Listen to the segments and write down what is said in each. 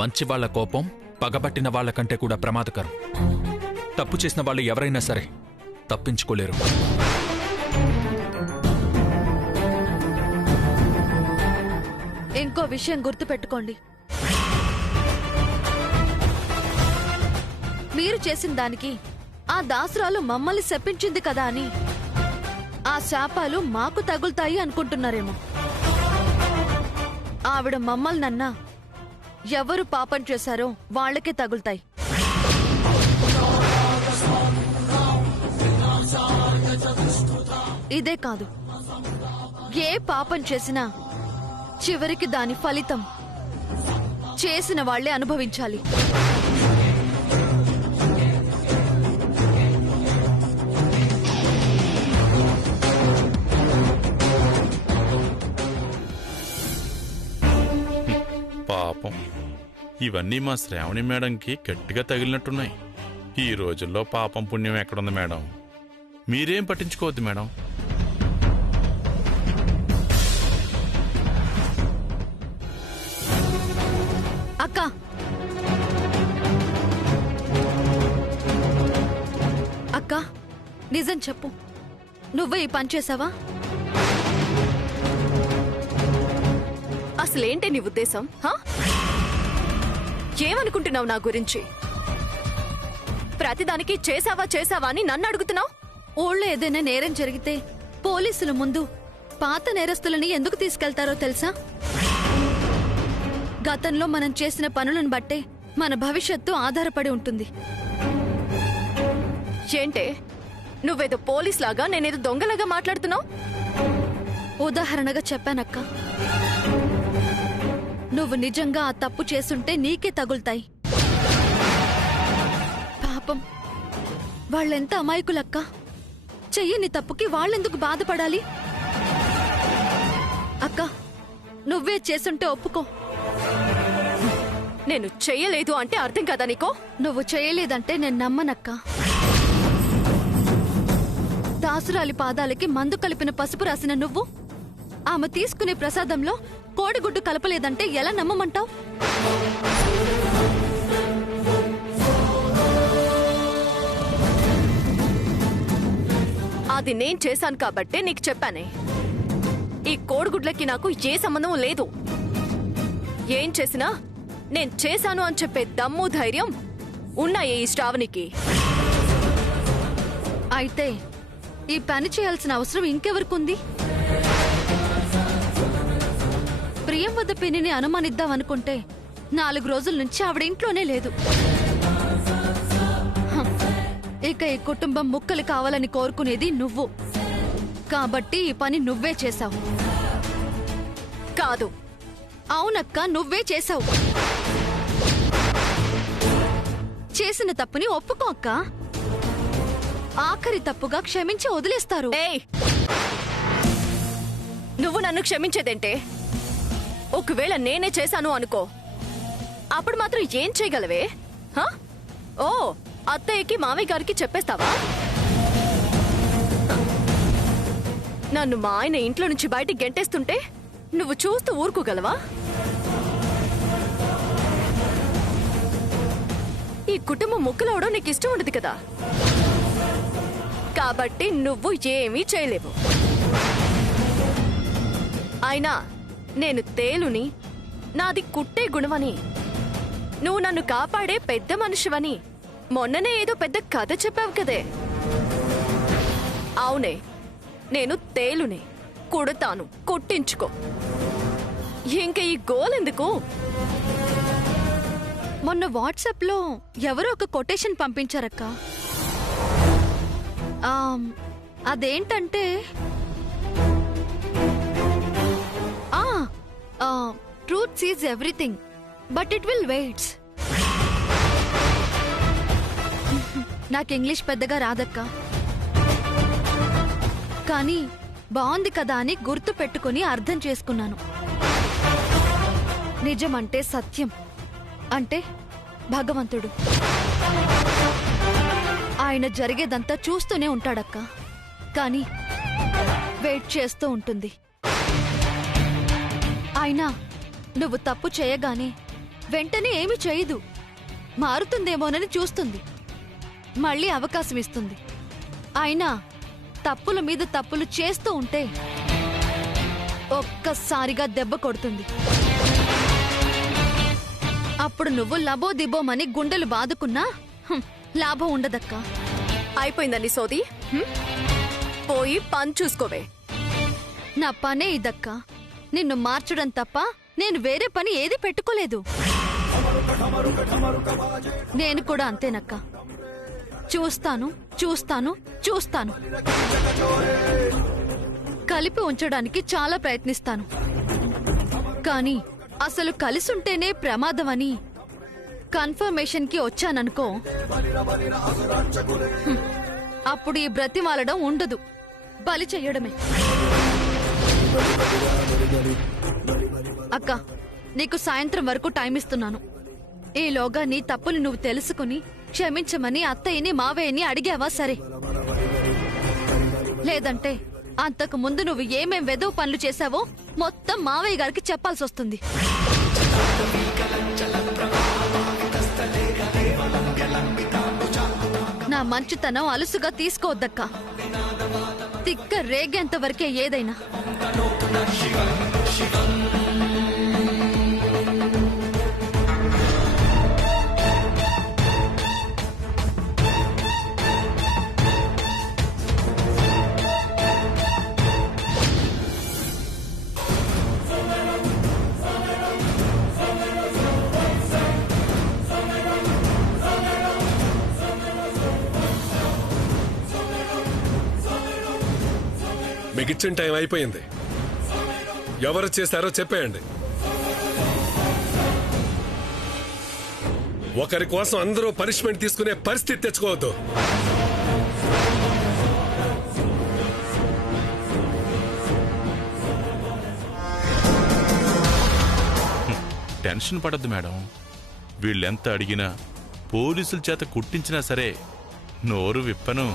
మంచివాళ్ల కోపం పగబట్టిన వాళ్లకంటే కూడా ప్రమాదకరం. తప్పు చేసిన వాళ్ళు ఎవరైనా సరే తప్పించుకోలేరు. ఇంకో విషయం గుర్తుపెట్టుకోండి. మీరు చేసిన దానికి ఆ దాసురాలు మమ్మల్ని శపించింది కదా అని ఆ శాపాలు మాకు తగులుతాయి అనుకుంటున్నారేమో. ఆవిడ మమ్మల్నన్నా ఎవరు పాపం చేశారో వాళ్లకే తగులుతాయి. ఇదే కాదు, ఏ పాపం చేసినా చివరికి దాని ఫలితం చేసిన వాళ్లే అనుభవించాలి. పాపం, ఇవన్నీ మా శ్రావణి మేడంకి గట్టిగా తగిలినట్టున్నాయి. ఈ రోజుల్లో పాపం పుణ్యం ఎక్కడుంది మేడం? మీరేం పట్టించుకోవద్దు మేడం. అక్క, అక్క నిజం చెప్పు, నువ్వే ఈ పని చేసావా? అసలేంటి నీ ఉద్దేశం? ఏమనుకుంటున్నావు నా గురించి? ప్రతిదానికి చేసావా చేసావా అని నన్ను అడుగుతున్నావు. ఊళ్ళో ఏదైనా నేరం జరిగితే పోలీసుల ముందు పాత నేరస్తులని ఎందుకు తీసుకెళ్తారో తెలుసా? గతంలో మనం చేసిన పనులను బట్టే మన భవిష్యత్తు ఆధారపడి ఉంటుంది. ఏంటే నువ్వేదో పోలీస్ లాగా నేనేదో దొంగలాగా మాట్లాడుతున్నావు? ఉదాహరణగా చెప్పానక్క. నువ్వు నిజంగా ఆ తప్పు చేసుంటే నీకే తగులుతాయి. పాపం, వాళ్ళెంత అమాయకులక్క. చెయ్యని తప్పుకి వాళ్ళెందుకు బాధపడాలి? అక్క, నువ్వే చేసుంటే ఒప్పుకో. నేను చెయ్యలేదు అంటే అర్థం కదా నీకో? నువ్వు చేయలేదంటే నేను నమ్మనక్క. దాసురాలి పాదాలకి మందు కలిపిన పసుపు రాసిన నువ్వు ఆమె తీసుకునే ప్రసాదంలో కోడిగుడ్డు కలపలేదంటే ఎలా నమ్మమంటావు? అది నేను చేశాను కాబట్టే నీకు చెప్పానే. ఈ కోడిగుడ్లకి నాకు ఏ సంబంధం లేదు. ఏం చేసినా నేను చేశాను అని చెప్పే దమ్ము ధైర్యం ఉన్నాయే ఈ శ్రావణికి. అయితే ఈ పని చేయాల్సిన అవసరం ఇంకెవరికుంది? ప్రియం వద్ద పిన్నిని అనుమానిద్దామనుకుంటే 4 రోజుల నుంచి ఆవిడ ఇంట్లోనే లేదు. ఇక ఈ కుటుంబం ముక్కలు కావాలని కోరుకునేది నువ్వు కాబట్టి ఈ పని నువ్వే చేశావు. కాదు. అవునక్క, నువ్వే చేశావు. చేసిన తప్పుని ఒప్పుకో అక్క. ఆఖరి తప్పుగా క్షమించి వదిలేస్తారు. ఏయ్, నువ్వు నన్ను క్షమించేదేంటే? ఒకవేళ నేనే చేశాను అనుకో, అప్పుడు మాత్రం ఏం చేయగలవే? ఓ, అత్తయ్యకి మావయ్య గారికి చెప్పేస్తావా? నన్ను మా ఆయన ఇంట్లో నుంచి బయటికి గెంటేస్తుంటే నువ్వు చూస్తూ ఊరుకోగలవా? ఈ కుటుంబం ముక్కలవడం నీకు ఇష్టం ఉండదు కదా, కాబట్టి నువ్వు ఏమీ చేయలేవు. అయినా నేను తేలుని, నాది కుట్టే గుణమని, నువ్వు నన్ను కాపాడే పెద్ద మనిషివని మొన్ననే ఏదో పెద్ద కథ చెప్పావు కదే. అవునే, నేను తేలుని, కుడతాను, కుట్టించుకో. ఇంక ఈ గోలెందుకు? మొన్న వాట్సాప్ లో ఎవరో ఒక కొటేషన్ పంపించారక్క. అదేంటంటే truth seize everything but it will weights. నాకు ఇంగ్లీష్ పెద్దగా రాదక్క, కానీ బాగుంది కదా అని గుర్తు పెట్టుకుని అర్థం చేసుకున్నాను. నిజమంటే సత్యం అంటే భగవంతుడు. ఆయన జరిగేదంతా చూస్తూనే ఉంటాడక్క, కానీ వెయిట్ చేస్తూ ఉంటుంది. అయినా నువ్వు తప్పు చేయగానే వెంటనే ఏమి చేయదు. మారుతుందేమోనని చూస్తుంది, మళ్ళీ అవకాశం ఇస్తుంది. అయినా తప్పుల మీద తప్పులు చేస్తూ ఉంటే ఒక్కసారిగా దెబ్బ కొడుతుంది. అప్పుడు నువ్వు లబోదిబోమని గుండెలు బాదుకున్నా లాభం ఉండదక్కా. అయిపోయిందని సోది. పోయి పని చూసుకోవే. నా పనే ఇదక్కా. నిన్ను మార్చడం తప్ప నేను వేరే పని ఏది పెట్టుకోలేదు. నేను కూడా అంతేనక్క. చూస్తాను చూస్తాను చూస్తాను. కలిపి ఉంచడానికి చాలా ప్రయత్నిస్తాను, కానీ అసలు కలిసుంటేనే ప్రమాదమని కన్ఫర్మేషన్ కి వచ్చాననుకో, అప్పుడు ఈ బ్రతిమాలడం ఉండదు, బలి చెయ్యడమే. అక్క, నీకు సాయంత్రం వరకు టైం ఇస్తున్నాను. ఈలోగా నీ తప్పుని నువ్వు తెలుసుకుని క్షమించమని అత్తయ్యని మావయ్యని అడిగావా సరే, లేదంటే అంతకు ముందు నువ్వు ఏమేం వెదవ పనులు చేశావో మొత్తం మావయ్య గారికి చెప్పాల్సి వస్తుంది. నా మంచితనం అలుసుగా తీసుకోవద్దక్క. తిక్క రేగేంత వరకే ఏదైనా. మీకు ఇచ్చిన టైం అయిపోయింది. ఎవరు చేశారో చెప్పేయండి. ఒకరి కోసం అందరూ పనిష్మెంట్ తీసుకునే పరిస్థితి తెచ్చుకోవద్దు. టెన్షన్ పడద్దు మేడం. వీళ్ళెంత అడిగినా పోలీసుల చేత కుట్టించినా సరే నోరు విప్పను.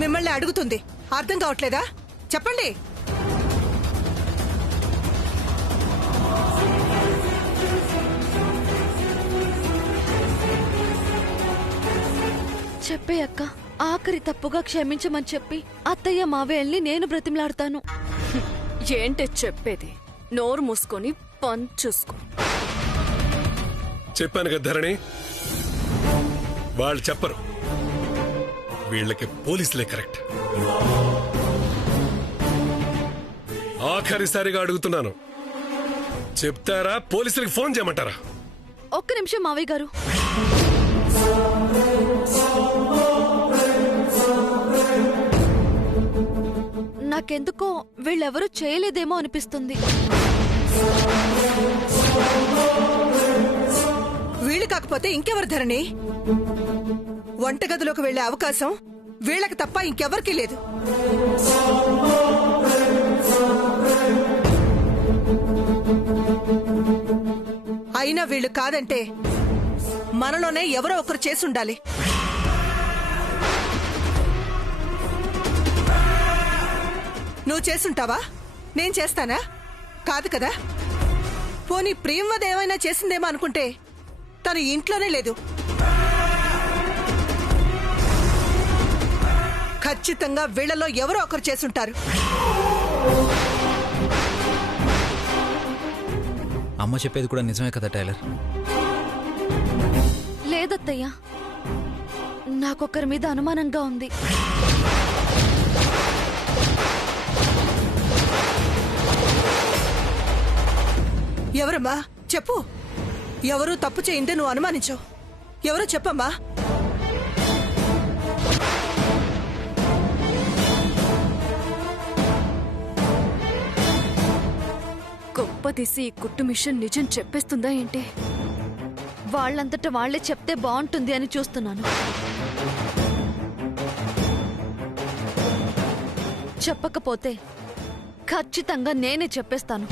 మిమ్మల్ని అడుగుతుంది, అర్థం కావట్లేదా? చెప్పండి. చెప్పే అక్క, ఆఖరి తప్పుగా క్షమించమని చెప్పి అత్తయ్య మావయ్యల్ని నేను బ్రతిమలాడతాను. ఏంటి చెప్పేది? నోరు మూసుకొని పని చూసుకో. చెప్పాను కదా ధరణి, వాళ్ళు చెప్పరు. వీళ్ళకి పోలీసులే కరెక్ట్. ఆఖరిసారిగా అడుగుతున్నాను, చెప్తారా పోలీసులకి ఫోన్ చేయమంటారా? ఒక్క నిమిషం మావయ్య గారు. నాకెందుకో వీళ్ళెవరూ చేయలేదేమో అనిపిస్తుంది. వీళ్ళు కాకపోతే ఇంకెవరు ధరణి? వంటగదిలోకి వెళ్లే అవకాశం వీళ్ళకి తప్ప ఇంకెవరికీ లేదు. అయినా వీళ్ళు కాదంటే మనలోనే ఎవరో ఒకరు చేసుండాలి. నువ్వు చేసుంటావా? నేను చేస్తానా? కాదు కదా. పోనీ ప్రేమవద ఏమైనా చేసిందేమో అనుకుంటే తను ఇంట్లోనే లేదు. ఖచ్చితంగా వీళ్ళలో ఎవరో ఒకరు చేసుంటారు. అమ్మ చెప్పేది కూడా నిజమే కదా టైలర్? లేదత్తయ్య, నాకొకరి మీద అనుమానంగా ఉంది. ఎవరమ్మా? చెప్పు. ఎవరు తప్పు చేయిందే నువ్వు అనుమానించావు? ఎవరో చెప్పమ్మా. గొప్ప తీసి ఈ కుట్టు మిషన్ నిజం చెప్పేస్తుందా ఏంటి? వాళ్ళంతట వాళ్లే చెప్తే బాగుంటుంది అని చూస్తున్నాను. చెప్పకపోతే ఖచ్చితంగా నేనే చెప్పేస్తాను.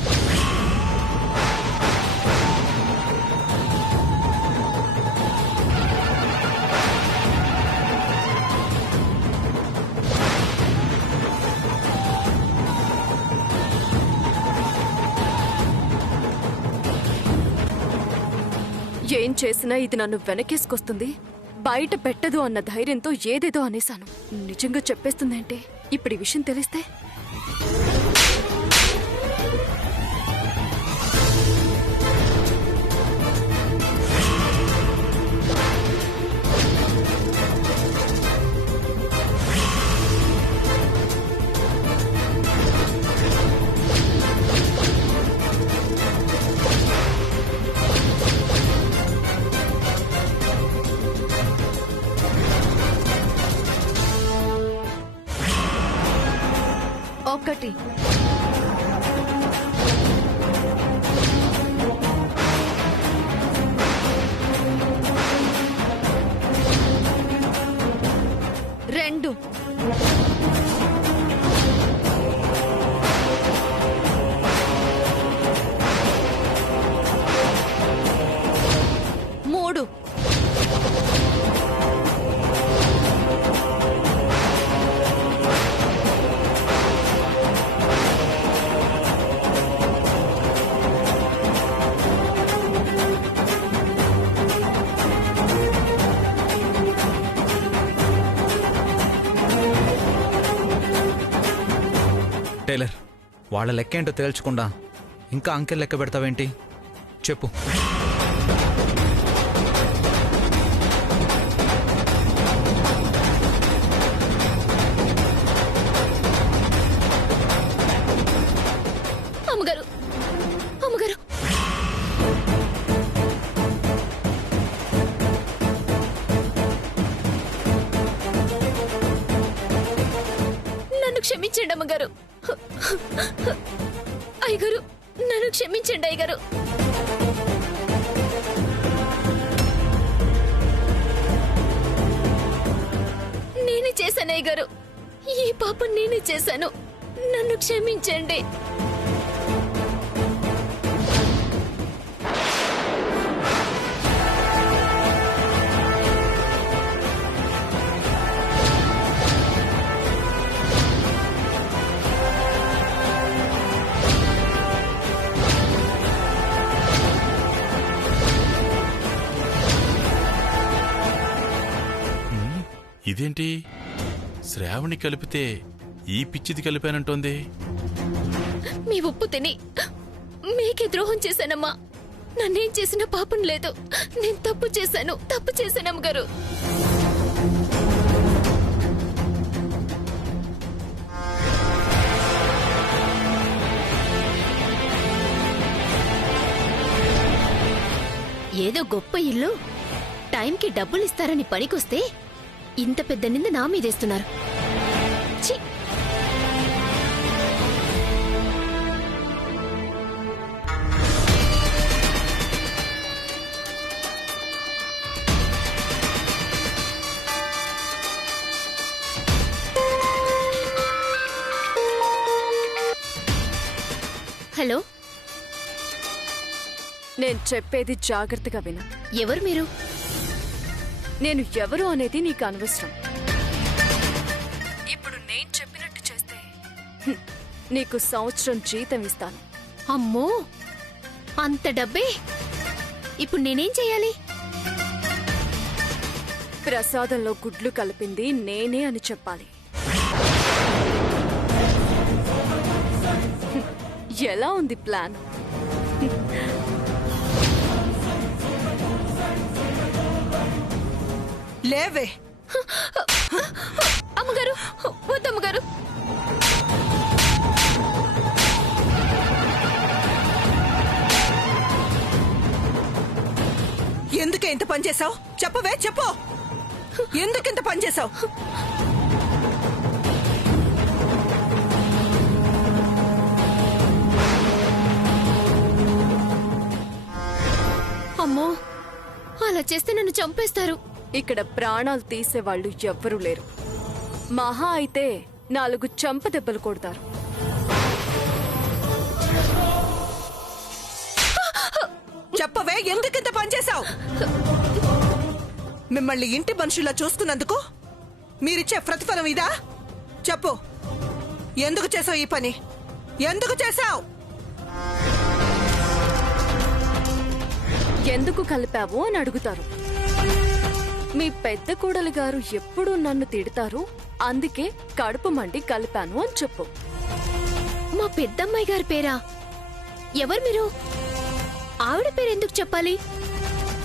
ఏం చేసినా ఇది నన్ను వెనకేసుకొస్తుంది, బయట పెట్టదు అన్న ధైర్యంతో ఏదేదో అనేశాను. నిజంగా చెప్పేస్తుందంటే ఇప్పుడు ఈ విషయం తెలిస్తే ఒకటి, రెండు, మూడు, టైలర్, వాళ్ళ లెక్క ఏంటో తేల్చకుండా ఇంకా అంకెల్ లెక్క పెడతావేంటి? చెప్పు. అమ్మగారు, అమ్మగారు, నన్ను క్షమించండి అమ్మగారు. అయ్యగారు, నన్ను క్షమించండి అయ్యగారు. నేనే చేశాను అయ్యగారు, ఈ పాపం నేనే చేశాను, నన్ను క్షమించండి. ఇదేంటి శ్రావణి కలిపితే ఈ పిచ్చిది కలిపానంటోంది? మీ ఉప్పు తిని మీకే ద్రోహం చేశానమ్మా. నన్నేం చేసిన పాపం లేదు. నేను తప్పు చేశాను అమ్మగారు. ఏదో గొప్ప ఇల్లు, టైంకి డబ్బులు ఇస్తారని పనికొస్తే ఇంత పెద్ద నింద నా మీదేస్తున్నారు. ఛీ! హలో, నేను చెప్పేది జాగ్రత్తగా విను. ఎవరు మీరు? నేను ఎవరు అనేది నీకు అనవసరం. ఇప్పుడు నేను చెప్పినట్టు చేస్తే నీకు సంవత్సరం జీతం ఇస్తాను. అమ్మో, అంత డబ్బే? ఇప్పుడు నేనేం చెయ్యాలి? ప్రసాదంలో గుడ్లు కలిపింది నేనే అని చెప్పాలి. ఎలా ఉంది ప్లాన్? లేవే. అమ్మగారు, వద్దమ్మగారు. ఎందుకు ఇంత పని చేసావు? చెప్పవే, చెప్పు. ఎందుకు ఇంత పని చేసావు? అమ్మో, అలా చేస్తే నన్ను చంపేస్తారు. ఇక్కడ ప్రాణాలు తీసేవాళ్ళు ఎవ్వరూ లేరు. మహా అయితే 4 చంప దెబ్బలు కొడతారు. చెప్పవే, ఎందుకు ఇంత పని చేసావు? మిమ్మల్ని ఇంటి మనుషుల్లా చూస్తున్నందుకు మీరిచ్చే ప్రతిఫలం ఇదా? చెప్పు, ఎందుకు చేసావు ఈ పని? ఎందుకు చేసావు? ఎందుకు కలిపావు అని అడుగుతారు. మీ పెద్ద కోడలు గారు ఎప్పుడూ నన్ను తిడతారు, అందుకే కడుపు మండి కలిపాను అని చెప్పు. మా పెద్దమ్మాయి గారి పేరా? ఎవరు మీరు? ఆవిడ పేరు ఎందుకు చెప్పాలి?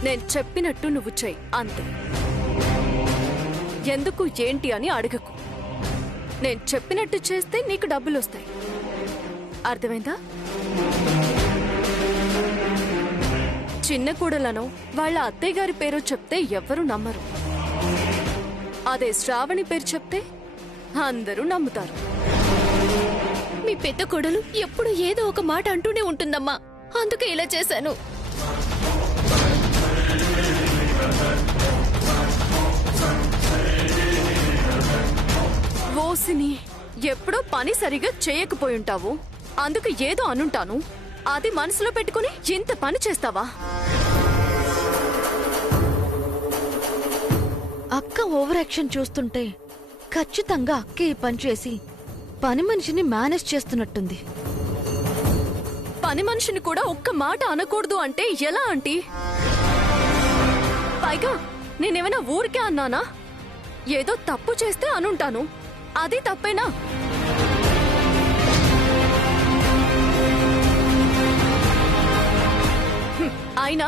నేను చెప్పినట్టు నువ్వు చెయ్యి అంతే. ఎందుకు ఏంటి అని అడగకు. నేను చెప్పినట్టు చేస్తే నీకు డబ్బులు వస్తాయి. అర్థమైందా? చిన్న కూడలను వాళ్ళ అత్తయ్య గారి పేరు చెప్తే ఎవ్వరూ నమ్మరు. అదే శ్రావణి పేరు చెప్తే అందరూ నమ్ముతారు. మీ పెద్ద కొడలు ఎప్పుడు ఏదో ఒక మాట అంటూనే ఉంటుందమ్మా, అందుకే ఇలా చేశాను. ఓసిని, ఎప్పుడో పని సరిగా చేయకపోయుంటావు, అందుకు ఏదో అనుంటాను. అది మనసులో పెట్టుకుని ఇంత పని చేస్తావా? అక్క ఓవర్ యాక్షన్ చూస్తుంటే ఖచ్చితంగా అక్క ఈ పని చేసి పని మనిషిని మేనేజ్ చేస్తున్నట్టుంది. పని మనిషిని కూడా ఒక్క మాట అనకూడదు అంటే ఎలా ఆంటీ? పైగా నేనేమైనా ఊరికే అన్నానా? ఏదో తప్పు చేస్తే అనుంటాను, అది తప్పేనా? అయినా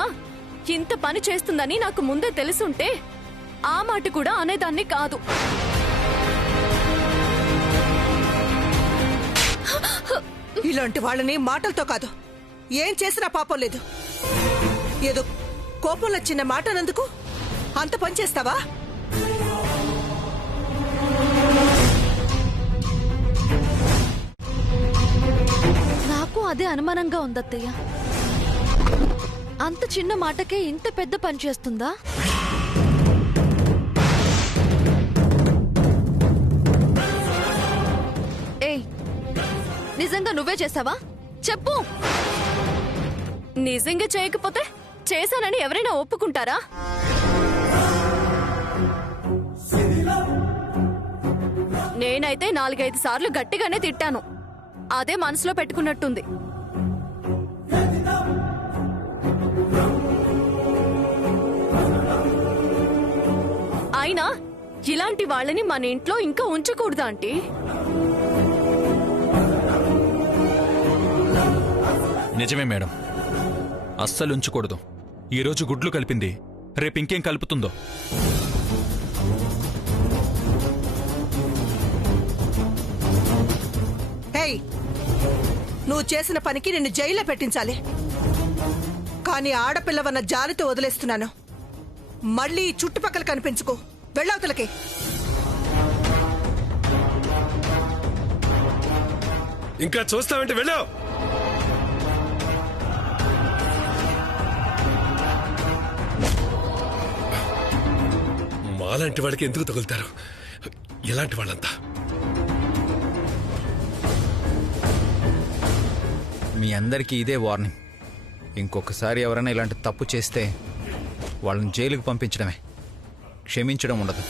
ఇంత పని చేస్తుందని నాకు ముందే తెలుసుంటే ఆ మాట కూడా అనేదాన్ని కాదు. ఇలాంటి వాళ్ళని మాటలతో కాదు, ఏం చేసినా పాపం లేదు. ఏదో కోపంలో చిన్న మాట అన్నందుకు అంత పని చేస్తావా? నాకు అదే అనుమానంగా ఉందత్తయ్య. అంత చిన్న మాటకే ఇంత పెద్ద పని చేస్తుందా? ఏయ్, నిజంగా నువ్వే చేసావా? చెప్పు. నిజంగా చేయకపోతే చేశానని ఎవరైనా ఒప్పుకుంటారా? నేనైతే 4-5 సార్లు గట్టిగానే తిట్టాను, అదే మనసులో పెట్టుకున్నట్టుంది. అయినా ఇలాంటి వాళ్ళని మన ఇంట్లో ఇంకా ఉంచకూడదా ఆంటీ? నిజమే మేడం, అస్సలు ఉంచకూడదు. ఈరోజు గుడ్లు కలిపింది, రేపు ఇంకేం కలుపుతుందో. హేయ్, నువ్వు చేసిన పనికి నిన్ను జైల్లో పెట్టించాలి. కానీ ఆడపిల్లవన్న జాలితో వదిలేస్తున్నాను. మళ్ళీ ఈ చుట్టుపక్కల కనిపించుకో. వెళ్ళవతలకి. ఇంకా చూస్తావంటే వెళ్ళావు. మాలాంటి వాళ్ళకి ఎందుకు తగులుతారు ఇలాంటి వాళ్ళంతా? మీ అందరికీ ఇదే వార్నింగ్. ఇంకొకసారి ఎవరైనా ఇలాంటి తప్పు చేస్తే వాళ్ళని జైలుకు పంపించడమే, క్షమించడం ఉండదు.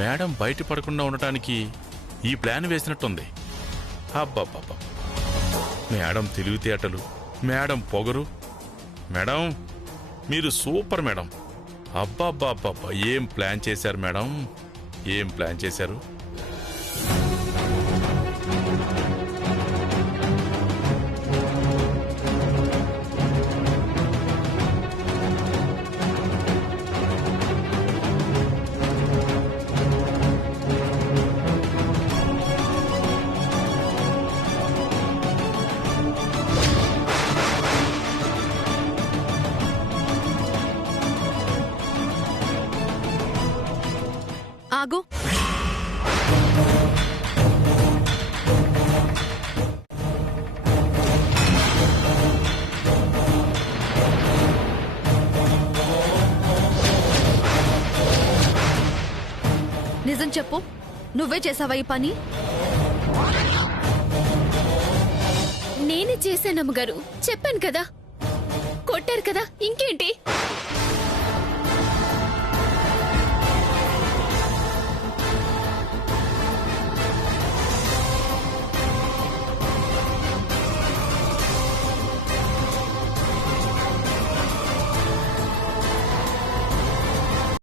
మేడం బయట పడకుండా ఉండటానికి ఈ ప్లాన్ వేసినట్టుంది. అబ్బాబ్బా, మేడం తెలివితేటలు, మేడం పొగరు. మేడం మీరు సూపర్ మేడం. అబ్బాబ్బాబ్బా, ఏం ప్లాన్ చేశారు మేడం, ఏం ప్లాన్ చేశారు? ఆగు. నిజం చెప్పు, నువ్వే చేసావా ఈ పని? నేనే చేశాను అమ్మగారు, చెప్పాను కదా. కొట్టారు కదా, ఇంకేంటి?